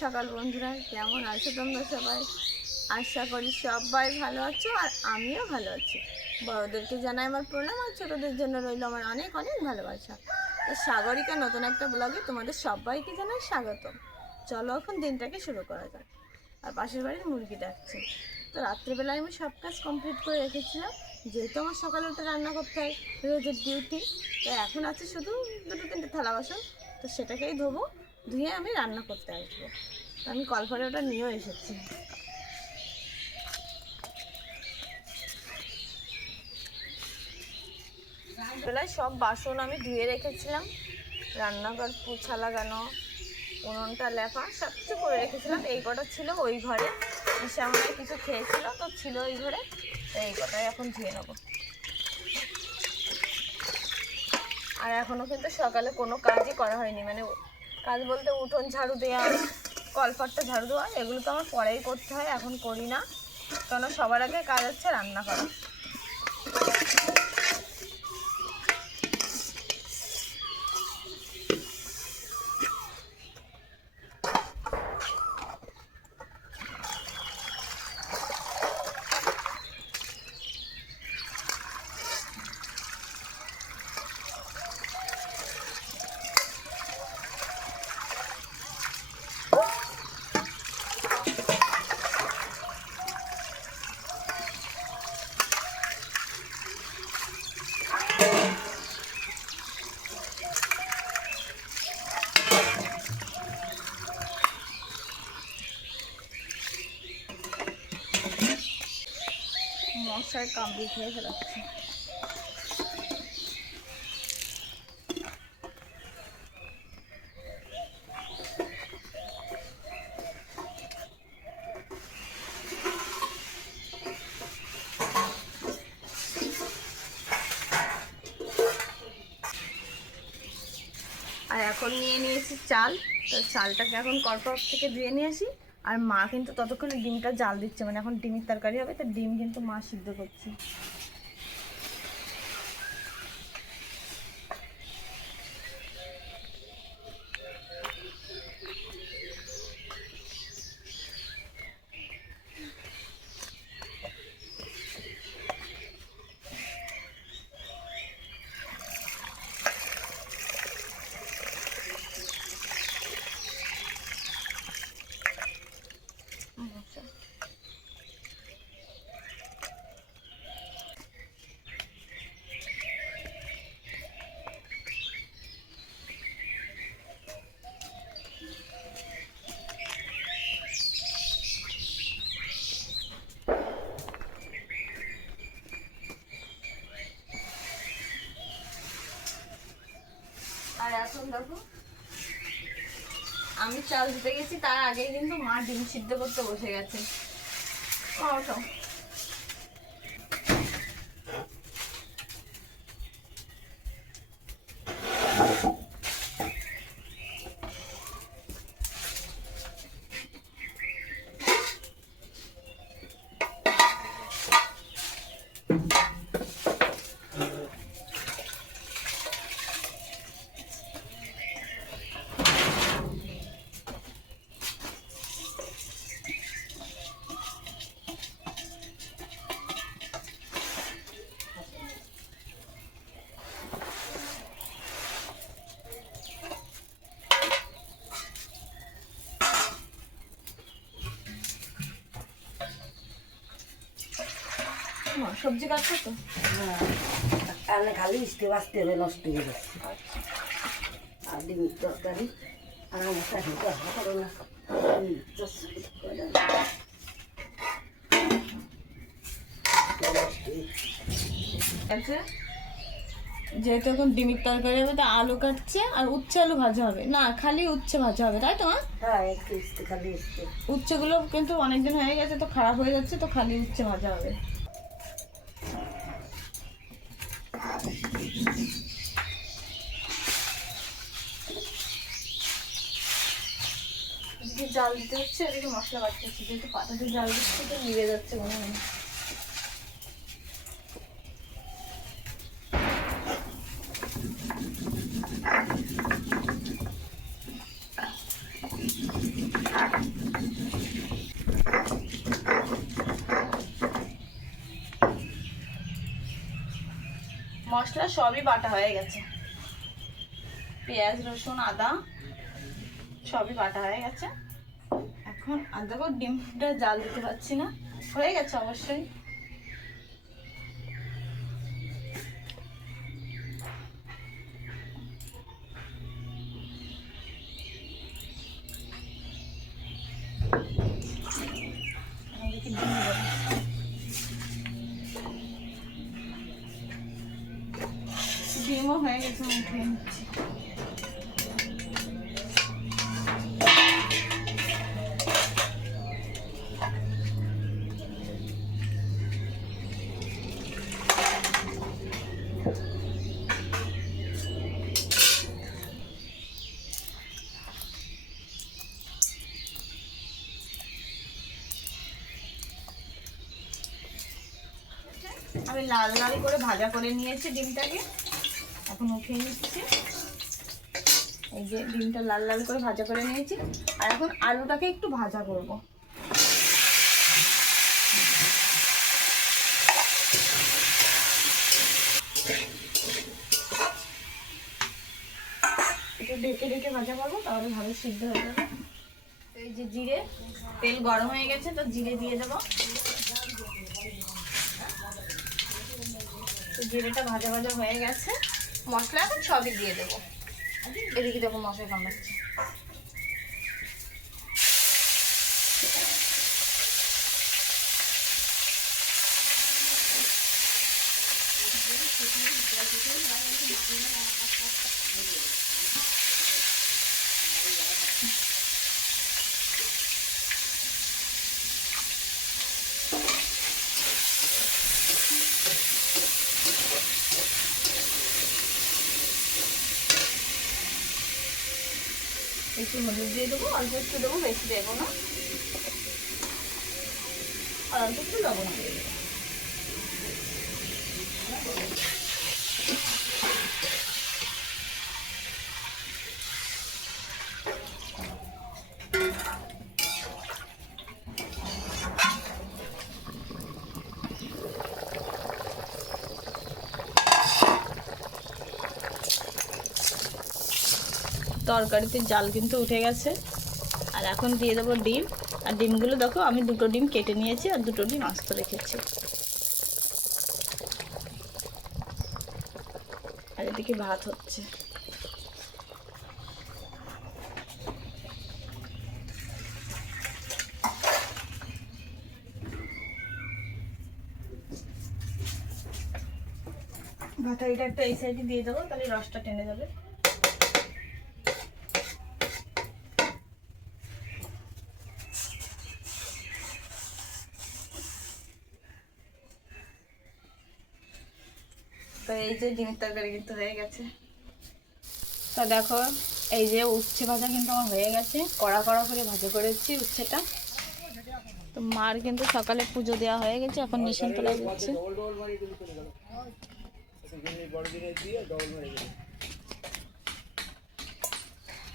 সকাল বন্ধুরা, কেমন আছো তোমরা সবাই? আশা করি সবাই ভালো আছো আর আমিও ভালো আছি। বড়োদেরকে জানাই আমার প্রণাম আর ছোটোদের জন্য রইল আমার অনেক অনেক ভালোবাসা। তো সাগরিকা নতুন একটা ব্লগে তোমাদের সবাইকে জানাই স্বাগত। চলো এখন দিনটাকে শুরু করা যাক। আর পাশের বাড়ির মুরগি ডাকছে। তো রাত্রিবেলায় আমি সব কাজ কমপ্লিট করে রেখেছিলাম, যেহেতু আমার সকালে উঠে রান্না করতে হয়, রোজের ডিউটি তো এখন আছে শুধু দুটো তিনটে থালা বাসন, তো সেটাকেই ধোবো। ধুয়ে আমি রান্না করতে আসব। তো আমি কলফারে ওটা নিয়েও এসেছি। বেলায় সব বাসন আমি ধুয়ে রেখেছিলাম। রান্নাঘর পোছা লাগানো, উনুনটা লেপা, সব কিছু করে রেখেছিলাম। এই কটা ছিল ওই ঘরে। শ্যামলে কিছু খেয়েছিল, তো ছিল ওই ঘরে। এই কটাই এখন ধুয়ে নেব। আর এখনও কিন্তু সকালে কোনো কাজই করা হয়নি। মানে কাজ বলতে উঠোন ঝাড়ু দেওয়া কলপাটটা ঝাড়ু দেওয়া, এগুলো তো আমার পরেই করতে হয়, এখন করি না। কেন সবার আগে কাজ হচ্ছে রান্না করা। খেয়ে আর এখন নিয়ে নিয়েছি চাল। তো চালটাকে এখন কর্পর থেকে ধুয়ে নিয়ে আসি। আর মা কিন্তু ততক্ষণে ডিমটা জাল দিচ্ছে মানে এখন ডিমের তরকারি হবে, তো ডিম কিন্তু মা সিদ্ধ করছে আচ্ছা। আর এখন আমি চাল দিতে গেছি তার আগেই কিন্তু মা ডিম সিদ্ধ করতে বসে গেছে। সবজি কাটছো তো? হ্যাঁ তাহলে খালি ইস্তে বাঁচতে হবে নষ্ট হয়ে যাচ্ছে আর ডিমের তরকারি আর আমার করো না। যেহেতু এখন ডিমের তরকারি হবে তো আলু কাটছে আর উচ্ছে আলু ভাজা হবে। না খালি উচ্ছে ভাজা হবে তাই তো মা? হ্যাঁ একটু খালি উচ্ছেগুলো কিন্তু অনেকদিন হয়ে গেছে তো খারাপ হয়ে যাচ্ছে তো খালি উচ্ছে ভাজা হবে। জাল দিতে হচ্ছে, এদিকে মশলা বাড়তে হচ্ছে, যেহেতু পাতাতে জাল দিচ্ছে, তো নিভে যাচ্ছে মনে হয়। মশলা সবই বাটা হয়ে গেছে। পেঁয়াজ, রসুন, আদা সবই বাটা হয়ে গেছে। এখন আর দেখো ডিমটা জাল দিতে পারছি না। হয়ে গেছে অবশ্যই। আমি লাল লাল করে ভাজা করে নিয়েছি ডিমটাকে। এখন উঠিয়ে নিচ্ছি। এই যে ডিমটা লাল লাল করে ভাজা করে নিয়েছি। আর এখন আলুটাকে একটু ভাজা করব। একটু ঢেকে ঢেকে ভাজা করব, তাহলে ভালো সিদ্ধ হয়ে যাবে। এই যে জিরে, তেল গরম হয়ে গেছে, তো জিরে দিয়ে দেবো। জিরেটা ভাজা ভাজা হয়ে গেছে। মশলা এখন সবই দিয়ে দেবো। এদিকে দেখো মশলা কামড়াচ্ছে। একটু হলুদ দিয়ে দেবো, অল্প একটু দেবো, বেশি দেবো না। আর অল্প একটু লবণ দিয়ে দেবো। তরকারিতে জাল কিন্তু উঠে গেছে। আর এখন দিয়ে দেবো ডিম। আর ডিমগুলো দেখো, আমি দুটো ডিম কেটে নিয়েছি আর দুটো ডিম আস্ত রেখেছি। আর এদিকে ভাত হচ্ছে। ভাতারিটা একটা এই সাইডে দিয়ে দেবো, তাহলে রসটা টেনে যাবে। তো এই যে কিন্তু হয়ে গেছে। তো দেখো, এই যে উচ্ছে ভাজা কিন্তু আমার হয়ে গেছে। কড়া কড়া করে ভাজা করেছি উচ্ছেটা। তো মার কিন্তু সকালে পুজো দেওয়া হয়ে গেছে, এখন নিশান তোলা দিচ্ছে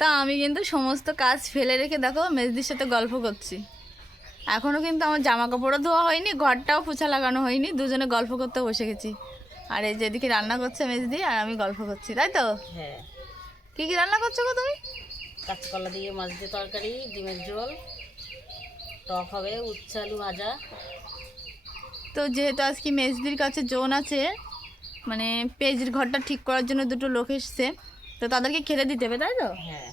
তা আমি কিন্তু সমস্ত কাজ ফেলে রেখে দেখো মেজদির সাথে গল্প করছি। এখনও কিন্তু আমার জামা কাপড়ও ধোয়া হয়নি, ঘরটাও পোছা লাগানো হয়নি, দুজনে গল্প করতে বসে গেছি। আর এই যেদিকে রান্না করছে মেজদি আর আমি গল্প করছি তাই তো? হ্যাঁ। কি কি রান্না করছ গো তুমি? কাঁচকলা দিয়ে মাছ দিয়ে তরকারি ডিমের ঝোল টক হবে উচ্ছে আলু ভাজা। তো যেহেতু আজকে মেজদির কাছে জোন আছে মানে পেজের ঘরটা ঠিক করার জন্য দুটো লোক এসছে তো তাদেরকে খেলে দিতে হবে তাই তো? হ্যাঁ।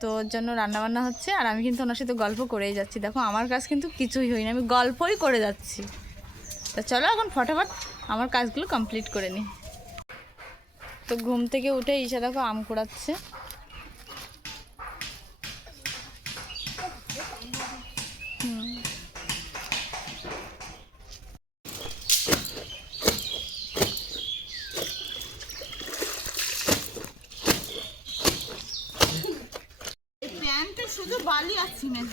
তো ওর জন্য রান্নাবান্না হচ্ছে আর আমি কিন্তু ওনার সাথে গল্প করেই যাচ্ছি। দেখো আমার কাজ কিন্তু কিছুই হয়নি আমি গল্পই করে যাচ্ছি। তা চলো এখন ফটাফট আমার কাজগুলো কমপ্লিট করে নিই তো ঘুম থেকে উঠে ঈশা দেখো আম কুড়াচ্ছে। শুধু বালি আর সিমেন্ট।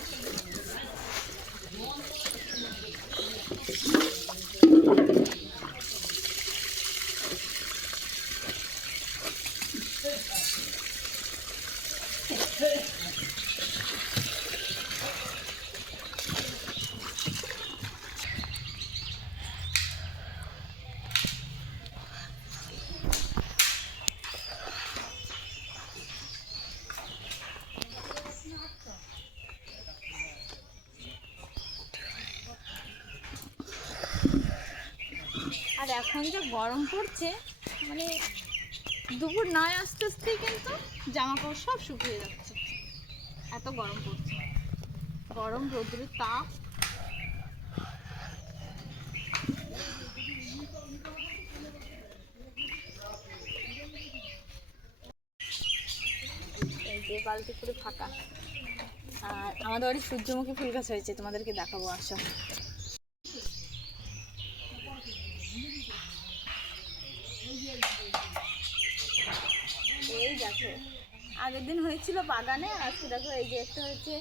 এখন যে গরম পড়ছে মানে দুপুর নয় আস্তে আস্তেই কিন্তু জামা কাপড় সব শুকিয়ে যাচ্ছে। এত গরম পড়ছে। গরম রোদ্রের তাপ। এই বালতি পুরো ফাঁকা। আর আমাদের বাড়ি সূর্যমুখী ফুল গাছ হয়েছে, তোমাদেরকে দেখাবো আসো। এই দেখো আগের দিন হয়েছিল বাগানে আজকে দেখো এই যে একটা হয়েছে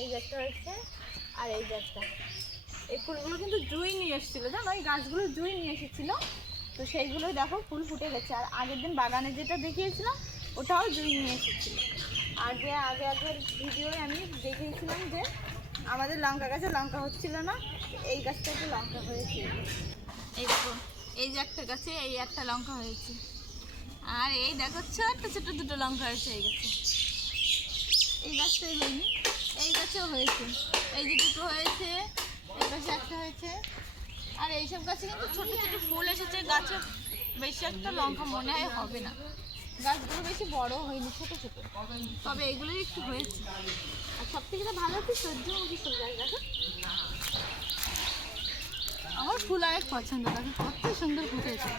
এই যে একটা হয়েছে আর এই যে একটা এই ফুলগুলো কিন্তু জুই নিয়ে এসেছিল, জানো? ওই গাছগুলো জুই নিয়ে এসেছিল। তো সেইগুলো দেখো, ফুল ফুটে গেছে। আর আগের দিন বাগানে যেটা দেখিয়েছিলাম, ওটাও জুই নিয়ে এসেছিল। আর যে আগে আগের ভিডিওয়ে আমি দেখিয়েছিলাম যে আমাদের লঙ্কা গাছে লঙ্কা হচ্ছিল না, এই গাছটাতে লঙ্কা হয়েছে এই দেখো, এই যে একটা গাছে, এই একটা লঙ্কা হয়েছে। আর এই দেখো ছোট্ট ছোট্ট দুটো লঙ্কা হয়েছে এই গাছে। এই গাছটাই হয়নি, এই গাছেও হয়েছে। এই যে দুটো হয়েছে, এই গাছে একটা হয়েছে। আর এইসব গাছে কিন্তু ছোট ছোট ফুল এসেছে, গাছে বেশি একটা লঙ্কা মনে হয় হবে না। গাছগুলো বেশি বড় হয়নি, ছোট ছোট। তবে এগুলো একটু হয়েছে। আর সব থেকে তো ভালো হচ্ছে সূর্যমুখী ফুল গাছ, দেখো। আমার ফুল অনেক পছন্দ, দেখো, কত সুন্দর ফুটেছে।